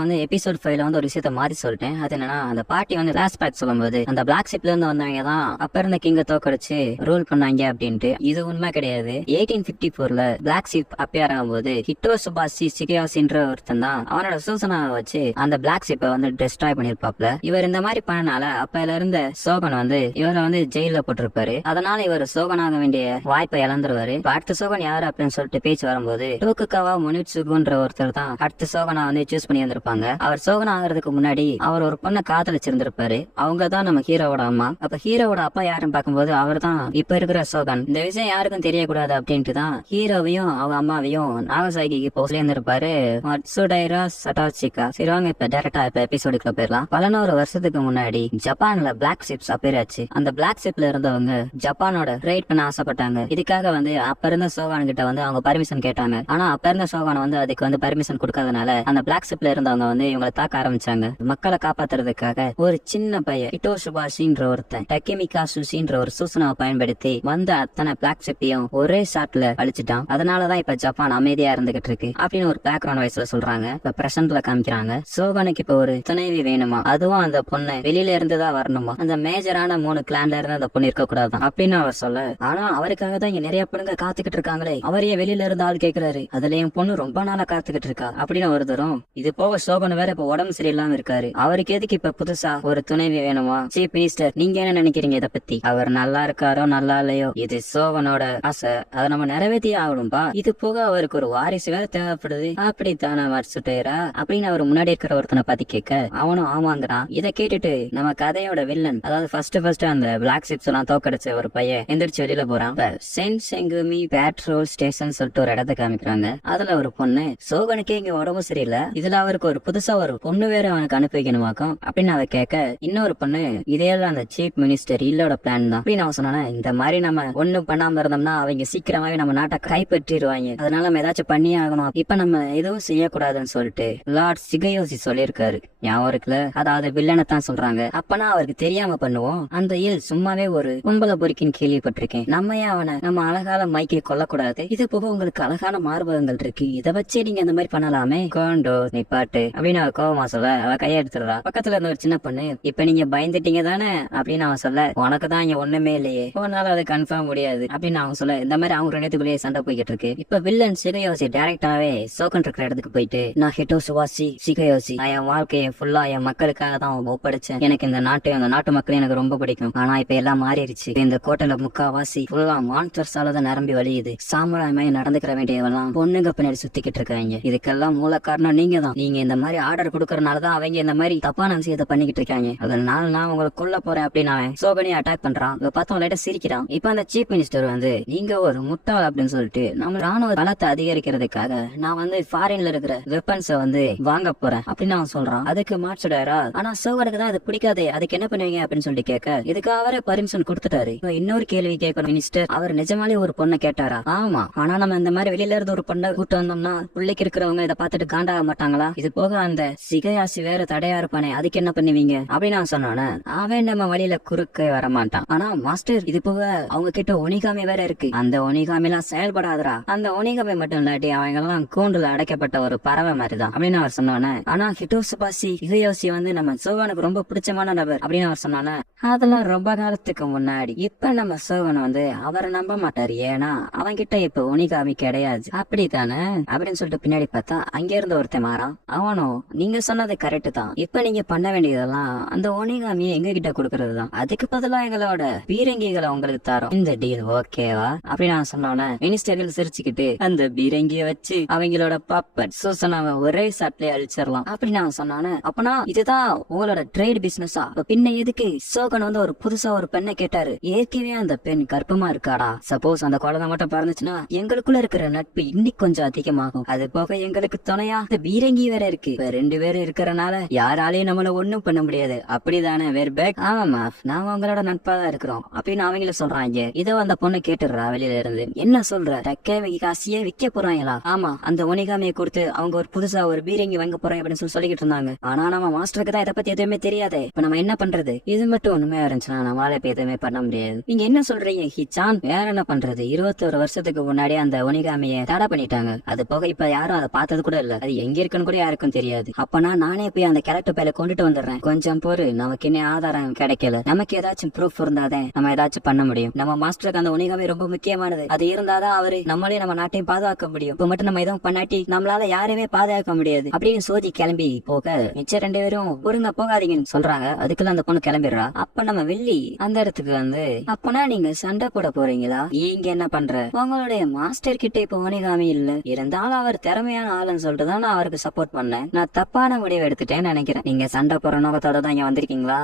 நான் வந்து எபிசோட் 5ல வந்து ஒரு விஷயத்த மாத்தி சொல்லிட்டேன். அது என்னன்னா, அந்த பாட்டி வந்து பிளாஷ்பேக் சொல்லும்போது அந்த பிளாக் ஷிப்ல இருந்து வந்தவங்க தான் அப்ப இருந்த கிங்க தோக்கடிச்சு ரூல் பண்ணாங்க அப்படின்ட்டு. இது உண்மை கிடையாது. 1854ல பிளாக் ஷிப் அப்பியர் ஆகும்போது ஹிட்டோ சுபாஷி சிகையாசின்ற ஒருத்தன் தான் அவனோட சூசனாவை வச்சு அந்த பிளாக் ஷிப்பை வந்து டெஸ்ட்ராய் பண்ணிருப்பாப்ல. இவர் இந்த மாதிரி பண்ணனால அப்பல இருந்த சோகன் வந்து இவரை வந்து ஜெயில போட்டிருப்பாரு. அதனால இவர் சோகனாக வேண்டிய வாய்ப்பை இழந்துருவாரு. அடுத்த சோகன் யாரு அப்படின்னு சொல்லிட்டு பேச்சு வரும்போது டோக்குகாவா முனிட்சுகுன்ற ஒருத்தர் தான் அடுத்த சோகனா வந்து சூஸ் பண்ணி வந்திருப்பாங்க. அவர் சோகன் ஆகிறதுக்கு முன்னாடி அவர் ஒரு பொண்ணை காதலிச்சிருந்திருப்பாரு. அவங்க தான் நம்ம ஹீரோவோட அம்மா. அப்ப ஹீரோவோட அப்பா யாருன்னு பார்க்கும்போது அவர் தான் இப்ப இருக்கிற சோகன். இந்த விஷயம் யாருக்கும் தெரியக்கூடாது அப்படின்ட்டு தான் ஹீரோவையும் அவங்க அம்மாவையும் நாகசாகிக்கு போஸ்ல இருந்திருப்பாரு மட்சுடைரா சட்டாச்சிகா. சரி வாங்க இப்ப டைரக்டா இப்ப எபிசோடுக்குள்ள போயிடலாம். 11 வருஷத்துக்கு முன்னாடி ஜப்பான்ல பிளாக் ஷிப்ஸ் அப்பேராச்சு. அந்த பிளாக் ஷிப்ல இருந்தவங்க ஜப்பானோட ரைட் பண்ண ஆசைப்பட்டாங்க. இதுக்காக வந்து அப்ப இருந்த சோகான் கிட்ட வந்து அவங்க பர்மிஷன் கேட்டாங்க. ஆனா அப்ப இருந்த சோகான் வந்து அதுக்கு வந்து பர்மிஷன் கொடுக்காதனால அந்த பிளாக் ஷிப்ல இருந்தவங்க வந்து இவங்களை தாக்க ஆரம்பிச்சாங்க. மக்களை காப்பாத்துறதுக்காக ஒரு சின்ன பையன் ஹிட்டோ சுபாஷின்ற ஒருத்தன் டக்கெமிகா சுஷின்ற ஒரு சூசனாவை பயன்படுத்தி வந்த அத்தனை பிளாக் ஷிப்பையும் ஒரே ஷாட்ல அழிச்சிட்டான். அதனாலதான் இப்ப ஜப்பான் அமைதியா இருந்துகிட்டு இருக்கு அப்படின்னு ஒரு பேக்ரவுண்ட் வாய்ஸ்ல சொல்றாங்க. இப்ப பிரசன்ட்ல காமிக்கிறாங்க. சோகனுக்கு இப்ப ஒரு துணைவி வேணுமா, அதுவும் அந்த பொண்ணு வெளியில இருந்துதான் வரணுமா, அந்த மேஜரான 3 கிளான்ல இருந்து அந்த பொண்ணு இருக்க கூடாதான் அப்படின்னு அவர் சொல்ல. ஆனா அவருக்காக தான் இங்க நிறைய பொண்ணுங்க காத்துக்கிட்டு இருக்காங்களே, அவரையே வெளியில இருந்து ஆள் கேட்கிறாரு. அதுல என் பொண்ணு ரொம்ப நாளா காத்துக்கிட்டு இருக்கா அப்படின்னு ஒரு தரும். இது போக சோகன் வேற இப்ப உடம்பு சரியில்லாம இருக்காரு. அவருக்கு எதுக்கு இப்ப புதுசா ஒரு துணைவி வேணுமா? சீஃப் மினிஸ்டர் நீங்க என்ன நினைக்கிறீங்க இத பத்தி? அவர் நல்லா இருக்காரோ நல்லா இல்லையோ இது சோகனோட ஆசை, அதை நம்ம நிறைவேற்றி ஆகணும்பா. இது போக அவருக்கு ஒரு வாரிசு வேற தேவைப்படுது. அப்படித்தானே மட்சுடைரா அப்படின்னு அவர் முன்னாடி இருக்கிற ஒருத்தனை பத்தி கேட்க அவனும் ஆமாங்கிறான். இதை கேட்டுட்டு நம்ம கதையோட வில்லன், அதாவது ஃபர்ஸ்ட் அந்த பிளாக் ஷிப்ஸ் எல்லாம் தோக்கடிச்ச ஒரு பையன் எந்திரிச்சு வெளியில போறான். சென்ட் செங்குமி பேட்ரோல் ஸ்டேஷன் சொல்லிட்டு ஒரு இடத்த காமிக்கிறாங்க. அதுல ஒரு பொண்ணு சோகனுக்கே இங்க உடம்பு சரியில்லை, இதுல அவருக்கு ஒரு புதுசா ஒரு பொண்ணு வேற அவனுக்கு அனுப்பி வைக்கணுமாக்கும் அப்படின்னு அவ கேட்க இன்னொரு பொண்ணு இதேதான் அந்த சீஃப் மினிஸ்டர் இல்லோட பிளான் தான் அப்படின்னு அவன் சொன்னானே. இந்த மாதிரி நம்ம ஒண்ணும் பண்ணாம இருந்தோம்னா அவங்க சீக்கிரமாவே நம்ம நாட்டை கைப்பற்றிடுவாங்க, அதனால நம்ம ஏதாச்சும் பண்ணியே ஆகணும், இப்ப நம்ம எதுவும் செய்யக்கூடாதுன்னு சொல்லிட்டு லார்ட் சிகையோசி சொல்லியிருக்காரு. ஞாபகம் இருக்குல்ல, அதாவது வில்லனை தான் சொல்றாங்க. அப்பனா அவருக்கு தெரியாம பண்ணுவோம். அந்த இல் சும்மாவே ஒரு கும்பல பொறுக்கின்னு கேள்விப்பட்டிருக்கேன், நம்ம ஏன் அவனை நம்ம அழகால மைக்கை கொல்லக்கூடாது? இது போக உங்களுக்கு அழகான மார்பகங்கள் இருக்கு, இதை வச்சே நீங்க அந்த மாதிரி பண்ணலாமே. கோண்டோ நீ பாட்டு அப்படின்னு அவ கோவமா சொல்ல அவ கைய எடுத்துடுறா. பக்கத்துல இருந்த ஒரு சின்ன பொண்ணு இப்ப நீங்க பயந்துட்டீங்க தானே அப்படின்னு அவன் சொல்ல, உனக்கு தான் இங்க ஒண்ணுமே இல்லையே, போனாலும் அதை கன்ஃபார்ம் முடியாது அப்படின்னு அவங்க சொல்ல. இந்த மாதிரி அவங்க ரெண்டுக்குள்ளேயே சண்டை போய்கிட்டு இருக்கு. இப்ப வில்லன் சிகையோசி டைரக்டாவே சோகன் இருக்கிற இடத்துக்கு போயிட்டு, நான் ஹிட்டோ சுபாஷி சிகையோசி, நான் என் வாழ்க்கையை ஃபுல்லா என் மக்களுக்காக தான் ஒப்படைச்சேன். எனக்கு இந்த நாட்டை அந்த நாட்டு மக்களையும் எனக்கு ரொம்ப பிடிக்கும். ஆனா இப்ப எல்லாம் மாறிடுச்சு. இந்த கோட்டையில முக்காவாசி ஃபுல்லா மான்ஸ்டர்ஸால தான் நிரம்பி வழியுது. சாமுராயமாய் நடந்துக்கிற வேண்டியவெல்லாம் பொண்ணுங்க பின்னாடி சுத்திக்கிட்டு இருக்காங்க. இதுக்கெல்லாம் மூல காரணம் நீங்க தான். நீங்க இந்த மாதிரி ஆர்டர் கொடுக்கறதுனாலதான் அவங்க இந்த மாதிரி தப்பான விஷயத்தை பண்ணிக்கிட்டு இருக்காங்க. அதனால நான் உங்களை கொல்ல போறேன் அப்படின்னு அவன் சோகனி அட்டாக் பண்றான். பார்த்தோம் லைட்டா சிரிக்கிறான். இப்ப அந்த சீஃப் மினிஸ்டர் வந்து நீங்க ஒரு முட்டாள் அப்படின்னு சொல்லிட்டு நம்ம ராணுவ பலத்தை அதிகரிக்கிறதுக்காக நான் வந்து ஃபாரின்ல இருக்கிற வெப்பன்ஸை வந்து வாங்க போறேன் அப்படின்னு அவன் சொல்றான். அதுக்கு மாட்சுடைரா ஆனா சோகனுக்கு தான் அது பிடிக்காதே, அதுக்கு என்ன பண்ணுவீங்க அப்படின்னு சொல்லி கேட்க இதுக்கு அவரே பர்மிஷன் கொடுத்துட்டாரு. இன்னொரு கேள்வி கேட்கணும் மினிஸ்டர், அவர் நிஜமாலே ஒரு பொண்ணை கேட்டாரா? ஆமா, ஆனா நம்ம இந்த மாதிரி வெளியில இருந்து ஒரு பொண்ணை கூட்டு வந்தோம்னா பிள்ளைக்கு இருக்கிறவங்க இதை பார்த்துட்டு காண்டாக மாட்டாங்களா? இது போக அந்த சிகையாசி வேற தடையா இருப்பானே, அதுக்கு என்ன பண்ணுவீங்க அப்படின்னு நான் சொன்னானே. அவன் நம்ம வழியில குறுக்க வர மாட்டான். ஆனா மாஸ்டர் இது போக அவங்க கிட்ட ஒனிகாமி வேற இருக்கு, அந்த ஒனிகாமி எல்லாம் செயல்படாதரா, அந்த ஒனிகாமி மட்டும் இல்லாட்டி அவங்க எல்லாம் கூண்டுல அடைக்கப்பட்ட ஒரு பறவை மாதிரிதான் அப்படின்னு அவர் சொன்னானே. ஆனா ஹிட்டோ சுபாஷி சிகையோசி வந்து நம்ம சோகனுக்கு ரொம்ப பிடிச்சமான நபர் அப்படின்னு அவர் சொன்னானே. அதெல்லாம் ரொம்ப காலத்துக்கு முன்னாடி. இப்ப நம்ம சோகன் வந்து அவரை நம்ப மாட்டாரு, ஏன்னா அவங்க கிட்ட இப்ப ஒனிகாமி கிடையாது அப்படித்தானே அப்படின்னு சொல்லிட்டு பின்னாடி பார்த்தா அங்க இருந்து ஒருத்தன் மாறான். அவனும் நீங்க சொன்னது கரெக்ட் தான், இப்ப நீங்க பண்ண வேண்டியதெல்லாம் அந்த ஒனிகாமியை எங்க கிட்ட கொடுக்கறது தான், அதுக்கு பதிலா எங்களோட பீரங்கிகளை உங்களுக்கு தரோம், இந்த டீல் ஓகேவா அப்படின்னு நான் சொன்னோன்னே மினிஸ்டர்கள் சிரிச்சுக்கிட்டு அந்த பீரங்கிய வச்சு அவங்களோட பப்பட் சூசனாவை ஒரே சட்டையை அழிச்சிடலாம் அப்படின்னு நான் சொன்னானே. அப்பனா இதுதான் உங்களோட ட்ரேட் பிசினஸா? பின்ன எதுக்கு சோகன் வந்து ஒரு புதுசா ஒரு பெண்ணை கேட்டாரு? ஏற்கனவே அந்த பெண் கர்ப்பமா இருக்காடா, சப்போஸ் அந்த குழந்தை மட்டும் பிறந்துச்சுன்னா எங்களுக்குள்ள இருக்கிற நட்பு இன்னைக்கு கொஞ்சம் அதிகமாகும். அது போக எங்களுக்கு துணையா இந்த பீரங்கி வேற இருக்கு. இப்ப 2 பேரும் இருக்கிறனால யாராலையும் நம்மள ஒண்ணும் பண்ண முடியாது அப்படிதானே வேர்பேக்? ஆமா, நாம அவங்களோட நட்பா தான் இருக்கிறோம் அப்படின்னு அவங்கள சொல்றாங்க. இதோ அந்த பொண்ணு கேட்டுடுறா வெளியில இருந்து, என்ன சொல்ற, டக்கே காசியே விற்க போறாங்களா? ஆமா, அந்த ஒனிகாமியை கொடுத்து அவங்க ஒரு புதுசா ஒரு பீரங்கி வாங்க போறோம் அப்படின்னு சொல்லிக்கிட்டு இருந்தாங்க. ஆனா நம்ம மாஸ்டருக்கு தான் இதை பத்தி எதுவுமே தெரியாதே, இப்ப நம்ம என்ன பண்றது? இது மட்டும் உண்மையா இருந்துச்சுன்னா நம்மளால இப்ப எதுவுமே பண்ண முடியாது. நீங்க என்ன சொல்றீங்க ஹிச்சான்? வேற என்ன பண்றது, 21 வருஷத்துக்கு முன்னாடி அந்த ஒனிகாமியை தடை பண்ணிட்டாங்க. அது போக இப்ப யாரும் அதை பார்த்தது கூட இல்ல, அது எங்க இருக்குன்னு கூட யாருக்கும் யாருக்கும் தெரியாது. அப்பனா நானே போய் அந்த கேரக்டர் பையில கொண்டுட்டு வந்துடுறேன். கொஞ்சம் பொறு, நமக்கு என்ன ஆதாரம் கிடைக்கல, நமக்கு ஏதாச்சும் ப்ரூஃப் இருந்தாதான் நம்ம ஏதாச்சும் பண்ண முடியும். நம்ம மாஸ்டருக்கு அந்த ஒனிகாவே ரொம்ப முக்கியமானது. அது இருந்தாதான் அவரு நம்மளே நம்ம நாட்டையும் பாதுகாக்க முடியும். இப்ப மட்டும் நம்ம எதுவும் பண்ணாட்டி நம்மளால யாரையுமே பாதுகாக்க முடியாது அப்படின்னு சோஜி கிளம்பி போக மிச்சம் 2 பேரும் பொறுங்க போகாதீங்கன்னு சொல்றாங்க. அதுக்குள்ள அந்த பொண்ணு கிளம்பிடுறா. அப்ப நம்ம வெள்ளி அந்த இடத்துக்கு வந்து, அப்பனா நீங்க சண்டை போட போறீங்களா? நீங்க என்ன பண்ற? உங்களுடைய மாஸ்டர் கிட்ட இப்ப ஒனிகாமி இல்ல, இருந்தாலும் அவர் திறமையான ஆளுன்னு சொல்லிட்டு தான் நான் அவருக்கு சப்போர்ட் பண்ணேன். நான் தப்பான முடிவு எடுத்துட்டேன்னு நினைக்கிறேன். நீங்க சண்டை போற நோக்கத்தோட தான் இங்க வந்திருக்கீங்களா?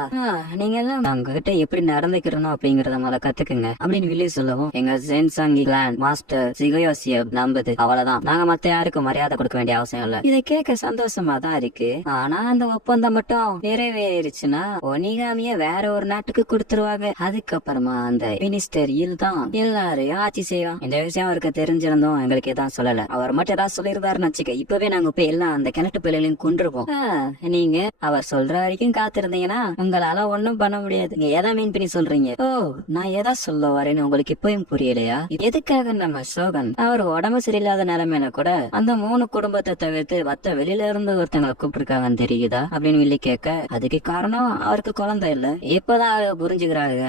நீங்க எல்லாம் உங்ககிட்ட எப்படி நடந்துக்கிறோம் அப்படிங்கறத முதல்ல கத்துக்குங்க அப்படின்னு வில்லி சொல்லவும், எங்க ஜென்சாங்கி கிளான் மாஸ்டர் சிகயோசிய நம்புது, அவ்வளவுதான். நாங்க மத்த யாருக்கும் மரியாதை கொடுக்க வேண்டிய அவசியம் இல்ல. இதை கேட்க சந்தோஷமா தான் இருக்கு. ஆனா அந்த ஒப்பந்தம் மட்டும் நிறைவேறிச்சுன்னா ஒனிகாமிய வேற ஒரு நாட்டுக்கு கொடுத்துருவாங்க. அதுக்கப்புறமா அந்த மினிஸ்டர் தான் எல்லாரையும் ஆட்சி செய்வான். இந்த விஷயம் அவருக்கு தெரிஞ்சிருந்தோம் எங்களுக்கு எதாவது சொல்லல. அவர் மட்டும் ஏதாவது சொல்லிருந்தாருன்னு வச்சுக்க, இப்பவே நாங்க போய் எல்லாம் அந்த கிணட்டு பிள்ளைகளையும் கொண்டிருப்போம். நீங்க அவர் சொல்ற வரைக்கும் காத்திருந்தீங்கன்னா உங்களால ஒண்ணும் பண்ண முடியாது. நீங்க எதை மீன் பண்ணி சொல்றீங்க? ஓ, நான் எதா சொல்ல வரேன்னு உங்களுக்கு இப்பயும் புரியலையா? எதுக்காக நம்ம சோகன் அவர் உடம்பு சரியில்லாத நிலைமையில கூட அந்த 3 குடும்பத்தை தவிர்த்து மத்த வெளியில இருந்து ஒருத்தங்களை கூப்பிட்டுருக்காங்கன்னு தெரியுதா அப்படின்னு வில்லி கேட்க, அதுக்கு காரணம் அவருக்கு குழந்தை இல்ல, இப்பதான் புரிஞ்சுக்கிறாங்க.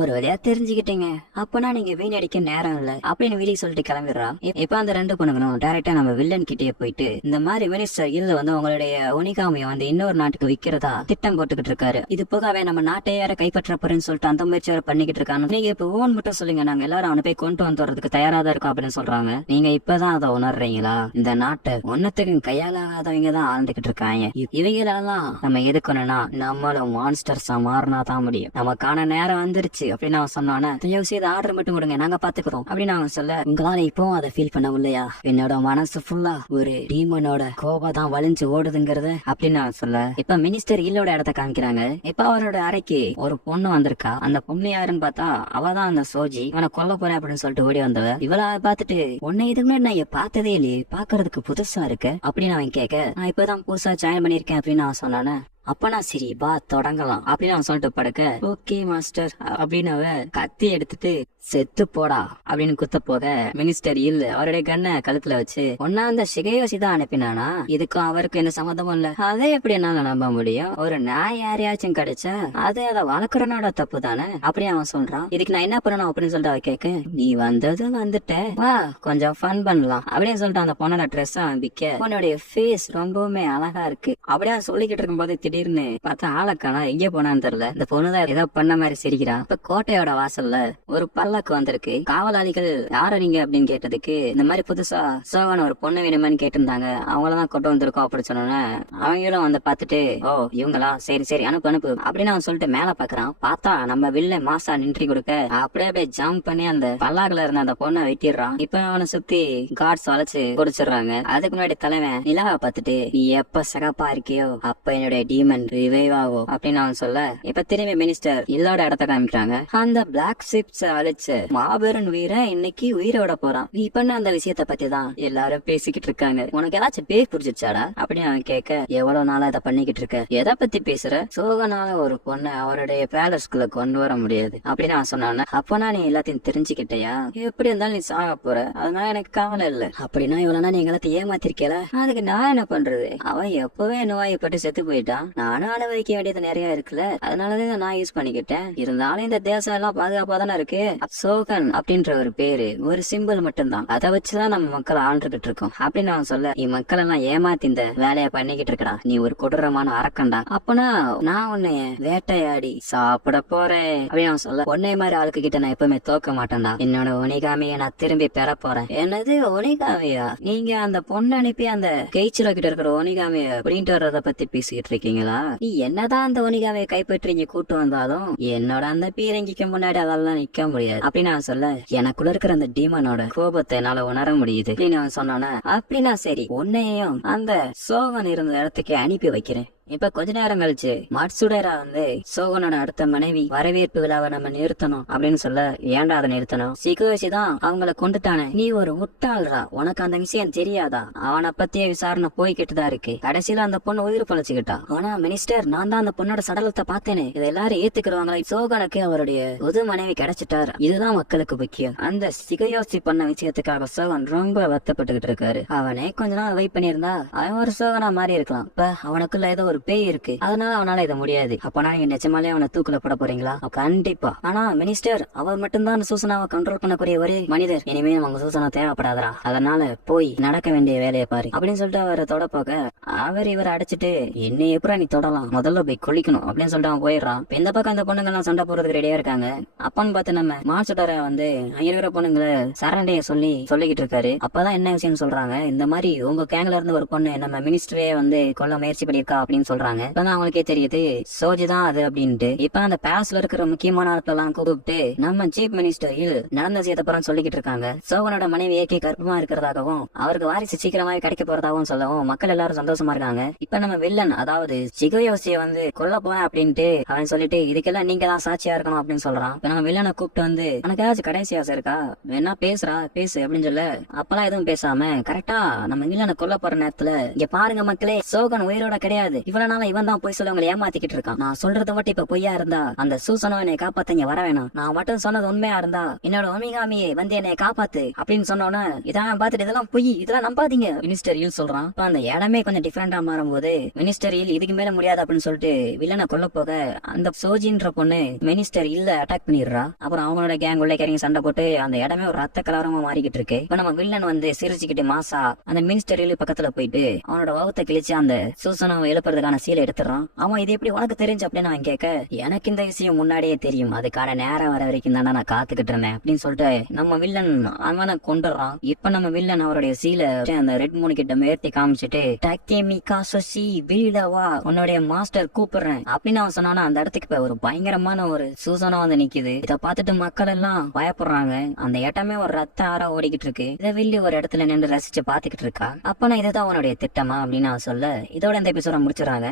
ஒரு வழியா தெரிஞ்சுக்கிட்டீங்க, அப்பனா நீங்க வீணடிக்க நேரம் இல்ல அப்படின்னு வில்லி சொல்லிட்டு கிளம்பிடுறா. இப்ப அந்த 2 பொண்ணுங்களும் டைரக்டா நம்ம வில்லன் கிட்டே போயிட்டு, இந்த மாதிரி மினிஸ்டர் வந்து உங்களுடைய ஒனிகாமிய வந்து இன்னொரு நாட்டுக்கு விக்கிறதா திட்டம் போட்டுக்கிட்டு இருக்காரு. இது போகவே நம்ம நாட்டை யார கைப்பற்ற போறேன்னு சொல்லிட்டு அந்த முயற்சி பண்ணிக்கிட்டு இருக்காங்க. நீங்க இப்ப ஓன் மட்டும் சொல்லுங்க, நாங்க எல்லாரும் அவனை போய் கொண்டு வந்து வரதுக்கு தயாரா தான் இருக்கோம் அப்படின்னு சொல்றாங்க. நீங்க இப்பதான் அதை உணர்றீங்களா? இந்த நாட்டை ஒன்னத்துக்கு கையாளாதவங்க தான் ஆழ்ந்துகிட்டு இருக்காங்க. இவங்களெல்லாம் நம்ம எதுக்கணும்னா நம்மளும் மான்ஸ்டர்ஸா மாறினா தான் முடியும். நமக்கான நேரம் வந்துருச்சு அப்படின்னு அவன் சொன்னானே, தயவு செய்து ஆர்டர் மட்டும் கொடுங்க, நாங்க பாத்துக்கிறோம் அப்படின்னு அவன் சொல்ல, உங்களால இப்பவும் அதை ஃபீல் பண்ண முடியலையா? என்னோட மனசு ஃபுல்லா ஒரு டீமனோட கோபம் தான் வலிஞ்சு ஓடுதுங்கிறது அப்படின்னு அவன் சொல்ல, இப்ப மினிஸ்டர் இல்லோட இடத்த காமிக்கிறாங்க. இப்ப அவரோட அறைக்கு ஒரு பொண்ணு வந்திருக்கா. அந்த பொண்ணு யாருன்னு பார்த்தா அவதான் அந்த சோஜி. இவனை கொல்ல போறேன் அப்படின்னு சொல்லிட்டு ஓடி வந்தவ. இவளை பார்த்துட்டு, உன்னை இதுக்கு முன்னாடி நான் பார்த்ததே இல்லையே, பாக்குறதுக்கு புதுசா இருக்கு அப்படின்னு அவன் கேட்க, நான் இப்பதான் புதுசா ஜாயின் பண்ணிருக்கேன் அப்படின்னு அவன் சொன்னானே. அப்பனா சரி வா தொடங்கலாம் அப்படின்னு அவன் சொல்லிட்டு படுக்க, ஓகே மாஸ்டர் அப்படின்னு அவ கத்தி எடுத்துட்டு செத்து போடா அப்படின்னு குத்த போக, மினிஸ்டர் அவருடைய கண்ணை கழுத்துல வச்சு, ஒன்னா அந்த சிகையோசி தான் அனுப்பினானா, இதுக்கும் அவருக்கு என்ன சம்மந்தமும் இல்ல, அதை எப்படி என்னால நம்ப முடியும்? ஒரு நாய் யாரையாச்சும் கிடைச்சா அது அதை வளர்க்கறனோட தப்பு தானே அப்படி அவன் சொல்றான். இதுக்கு நான் என்ன பண்ணணும் அப்படின்னு சொல்லிட்டு அவ கேட்க, நீ வந்தது வந்துட்ட, வா கொஞ்சம் ஃபன் பண்ணலாம் அப்படின்னு சொல்லிட்டு அந்த பொண்ணோட ட்ரெஸ் விக்க, உன்னுடைய ஃபேஸ் ரொம்பவுமே அழகா இருக்கு அப்படியே சொல்லிக்கிட்டு இருக்கும் போது திடீர்னு பார்த்தா ஆளக்கானா எங்க போனான்னு தெரியல. இந்த பொண்ணுதான் ஏதோ பண்ண மாதிரி சிரிக்கிறான். இப்ப கோட்டையோட வாசல்ல ஒரு பல்லக்கு வந்திருக்கு. காவலாளிகள் யார நீங்க அப்படின்னு கேட்டதுக்கு, இந்த மாதிரி புதுசா சோகன் ஒரு பொண்ணு வேணுமான்னு கேட்டிருந்தாங்க, அவங்களதான் கொண்டு வந்திருக்கோம் அப்படின்னு சொன்னோன்னே அவங்களும் வந்து பாத்துட்டு, ஓ இவங்களா, சரி சரி அனுப்பு அனுப்பு அப்படின்னு அவன் சொல்லிட்டு மேல பாக்குறான். பார்த்தா நம்ம வில்ல மாசா நின்றி கொடுக்க, அப்படியே ஜம்ப் பண்ணி அந்த பல்லாக்குல இருந்த அந்த பொண்ணை வெட்டிடுறான். இப்ப அவனை சுத்தி கார்ட்ஸ் வளைச்சு குடிச்சிடுறாங்க. அதுக்கு முன்னாடி தலைவன் நிலாவை பார்த்துட்டு, நீ எப்ப சகப்பா இருக்கியோ அப்ப என்னுடைய டீமன் ரிவைவ் ஆகும் அப்படின்னு அவன் சொல்ல, இப்ப திரும்பி மினிஸ்டர் இல்லோட இடத்த காமிக்கிறாங்க. அந்த பிளாக் ஷிப்ஸ் அழிச்ச மாபெரும் வீரன் இன்னைக்கு உயிரோட போறான். நீ பண்ண அந்த விஷயத்த பத்தி தான் எல்லாரும் பேசிக்கிட்டு இருக்காங்க. உனக்கு ஏதாச்சும் பேர் புரிஞ்சிச்சாடா அப்படின்னு அவன் கேட்க, எவ்வளவு நாளா இதை பண்ணிக்கிட்டு இருக்க, எதை பத்தி பேசுற? சோகனால ஒரு பொண்ணை அவருடைய பேலஸ்குள்ள கொண்டு வர முடியாது அப்படின்னு அவன் சொன்னான. அப்பனா நீ எல்லாத்தையும் தெரிஞ்சுக்கிட்டயா? எப்படி இருந்தாலும் நீ சாக போற, அதனால எனக்கு கவலை இல்ல. அப்படின்னா இவ்வளவு நீ எல்லாத்தையும் ஏமாத்திருக்கல, அதுக்கு நான் என்ன பண்றது? அவன் எப்பவே நோயப்பட்டு செத்து போயிட்டான். நானும் அனுபவிக்க வேண்டியது நிறைய இருக்குல்ல, அதனாலதான் நான் யூஸ் பண்ணிக்கிட்டேன். இருந்தாலும் இந்த தேசம் எல்லாம் பாதுகாப்பா தானே இருக்கு. சோகன் அப்படின்ற ஒரு பேரு ஒரு சிம்பிள் மட்டும்தான், அதை வச்சுதான் நம்ம மக்கள் ஆண்டுகிட்டு இருக்கோம் அப்படின்னு அவன் சொல்ல, நீ மக்கள் எல்லாம் ஏமாத்தி இந்த வேலையை பண்ணிக்கிட்டு இருக்கடா, நீ ஒரு கொடூரமான அரக்கண்டா. அப்பனா நான் உன்னைய வேட்டையாடி சாப்பிட போறேன் அப்படின்னு அவன் சொல்ல, உன்னை மாதிரி ஆளுக்கு கிட்ட நான் எப்பவுமே தோக்க மாட்டேன்டா, என்னோட ஒனிகாமிய நான் திரும்பி பெற போறேன். என்னது ஒனிகாமியா? நீங்க அந்த பொண்ணு அனுப்பி அந்த கெய்ச்சிரோ கிட்ட இருக்கிற ஒனிகாமிய அப்படின்ட்டு வர்றத பத்தி பேசிக்கிட்டு இருக்கீங்களா? நீ என்னதான் அந்த ஒனிகாமிய கைப்பற்றி இங்க கூட்டு வந்தாலும் என்னோட அந்த பீரங்கிக்கு முன்னாடி அதெல்லாம் நிக்க முடியாது அப்படின்னு அவன் சொல்ல, எனக்குள்ள இருக்கிற அந்த டீமனோட கோபத்தை என்னால உணர முடியுது அப்படின்னு அவன் சொன்னான. அப்படின்னா சரி, உன்னையும் அந்த சோகன் இருந்த இடத்துக்கு அனுப்பி வைக்கிறேன், இப்ப கொஞ்ச நேரம் கழிச்சு மட்சுடேரா வந்து சோகனோட அடுத்த மனைவி வரவேற்பு விழாவை நம்ம நிறுத்தணும் அப்படின்னு சொல்ல, ஏன்டா அதை நிறுத்தணும், சிகுயோஷி தான் அவங்கள கொண்டுட்டானே, நீ ஒரு முட்டாள்ரா, உனக்கு அந்த விஷயம் தெரியாதா, அவனை பத்திய விசாரணை போய்கிட்டு தான் இருக்கு, கடைசியில அந்த பொண்ணு உயிர் பழச்சுக்கிட்டா, ஆனா மினிஸ்டர் நான் தான் அந்த பொண்ணோட சடலத்தை பார்த்தேனே, இதை எல்லாரும் ஏத்துக்கிறவங்களா, சோகனுக்கு அவருடைய புது மனைவி கிடைச்சிட்டாரு, இதுதான் மக்களுக்கு முக்கியம். அந்த சிகுயோஷி பண்ண விஷயத்துக்காக சோகன் ரொம்ப வருத்தப்பட்டுக்கிட்டு இருக்காரு. அவனே கொஞ்ச நாள் வெயிட் பண்ணியிருந்தா அவன் ஒரு சோகனா மாறி இருக்கலாம். இப்ப அவனுக்குள்ள ஏதோ ஒரு பேய் இருக்கு, அதனால அவனால இதை முடியாது. அப்பனா நீங்க நிஜமாலே அவனை தூக்குல போட போறீங்களா? கண்டிப்பா. ஆனா மினிஸ்டர் அவர் மட்டும்தான் சூசனாவை கண்ட்ரோல் பண்ணக்கூடிய ஒரே மனிதர், இனிமே அவங்க சூசனா தேவைப்படாதரா, அதனால போய் நடக்க வேண்டிய வேலையை பாரு அப்படின்னு சொல்லிட்டு அவரை தொட போக அவர் இவரை அடிச்சுட்டு, என்னை எப்படா நீ தொடலாம், முதல்ல போய் கொல்லிக்கணும் அப்படின்னு சொல்லிட்டு அவன் போயிடுறான். இந்த பக்கம் அந்த பொண்ணுங்க எல்லாம் சண்டை போறதுக்கு ரெடியா இருக்காங்க. அப்பன்னு பார்த்து நம்ம மாசுடரை வந்து அங்க இருக்கிற பொண்ணுங்களை சரண்டைய சொல்லிக்கிட்டு இருக்காரு. அப்பதான் என்ன விஷயம் சொல்றாங்க, இந்த மாதிரி உங்க கேங்ல இருந்து ஒரு பொண்ணு நம்ம மினிஸ்டரே வந்து கொல்ல முயற்சி பண்ணிருக்கா அப்படின்னு சொல்றாங்க. இப்பதான் அவங்களுக்கே தெரியுது சோஜி தான் அது அப்படின்ட்டு. இப்ப அந்த பேஸ்ல இருக்கிற முக்கியமான ஆட்கள் எல்லாம் கூப்பிட்டு நம்ம சீஃப் மினிஸ்டரில் நடந்த விஷயத்தப்புறம் சொல்லிக்கிட்டு இருக்காங்க. சோகனோட மனைவி ஏகே கர்ப்பமா இருக்கிறதாகவும் அவருக்கு வாரிசு சீக்கிரமாவே கிடைக்க போறதாகவும் சொல்லவும் மக்கள் எல்லாரும் சந்தோஷமா இருக்காங்க. இப்ப நம்ம வில்லன் அதாவது சிகுயோசிய வந்து கொல்ல போவேன் அப்படின்ட்டு அவன் சொல்லிட்டு இதுக்கெல்லாம் நீங்க தான் சாட்சியா இருக்கணும் அப்படின்னு சொல்றான். இப்ப நம்ம வில்லனை கூப்பிட்டு வந்து உனக்கு ஏதாச்சும் கடைசி ஆசை இருக்கா, வேணா பேசுறா பேசு அப்படின்னு சொல்ல, அப்பெல்லாம் எதுவும் பேசாம கரெக்டா நம்ம வில்லனை கொல்ல போற நேரத்துல, இங்க பாருங்க மக்களே, சோகன் உயிரோட கிடையாது, இவ்வளவு நாளா இவன் தான் போய் சொல்ல உங்களை ஏமாத்திக்கிட்டு இருக்கான், நான் சொல்றது மட்டும் இப்ப பொய்யா இருந்தா அந்த சூசனோ என்னை காப்பாத்த இங்க வர வேணாம், நான் மட்டும் சொன்னது உண்மையா இருந்தா என்னோட ஒமிகாமியை வந்து என்னை காப்பாத்து அப்படின்னு சொன்னோன்னு இதான் பார்த்துட்டு இதெல்லாம் பொய், இதெல்லாம் நம்பாதீங்க மினிஸ்டர் யில் சொல்றான். அந்த இடமே கொஞ்சம் டிஃபரெண்டா மாறும் போது மினிஸ்டர் யில் இதுக்கு மேல முடியாது அப்படின்னு சொல்லிட்டு வில்லனை கொல்ல போக அந்த சோஜின்ற பொண்ணு மினிஸ்டர் இல்ல அட்டாக் பண்ணிடுறா. அப்புறம் அவங்களோட கேங் உள்ள கேரிங்க சண்டை போட்டு அந்த இடமே ஒரு ரத்த கலரமா மாறிக்கிட்டு இருக்கு. இப்ப நம்ம வில்லன் வந்து சிரிச்சுக்கிட்டு மாசா அந்த மினிஸ்டர் யில் பக்கத்துல போயிட்டு அவனோட வகுத்தை கிழிச்சு அந்த சூசனாவை எழுப்புறதுக்கான சீலை எடுத்துறான். அவன் இது எப்படி உனக்கு தெரிஞ்சு அப்படின்னு அவன் கேட்க, எனக்கு இந்த விஷயம் முன்னாடியே தெரியும், அதுக்கான நேரம் வர வரைக்கும் தானே நான் காத்துக்கிட்டு இருந்தேன் அப்படின்னு சொல்லிட்டு நம்ம வில்லன் அவனை கொண்டுறான். இப்ப நம்ம வில்லன் அவருடைய சீலை அந்த ரெட் மூணு கிட்ட மேர்த்தி காமிச்சிட்டு டக்கேமிகா சொசி வீடவா உன்னுடைய மாஸ்டர் கூப்பிடுறேன் அப்படின்னு அவன் சொன்னானா அந்த இடத்துக்கு இப்ப ஒரு பயங்கரமான ஒரு சூசனா வந்து நிக்குது. இத பார்த்துட்டு மக்கள் எல்லாம் பயப்படுறாங்க. அந்த இடமே ஒரு ரத்த ஆறா ஓடிக்கிட்டு இருக்கு. இதை வில்லி ஒரு இடத்துல நின்று ரசிச்சு பாத்துக்கிட்டு இருக்கா. அப்பனா இதுதான் அவனுடைய திட்டமா அப்படின்னு அவன் சொல்ல, இதோட இந்த எபிசோட முடிச்சிடறாங்க.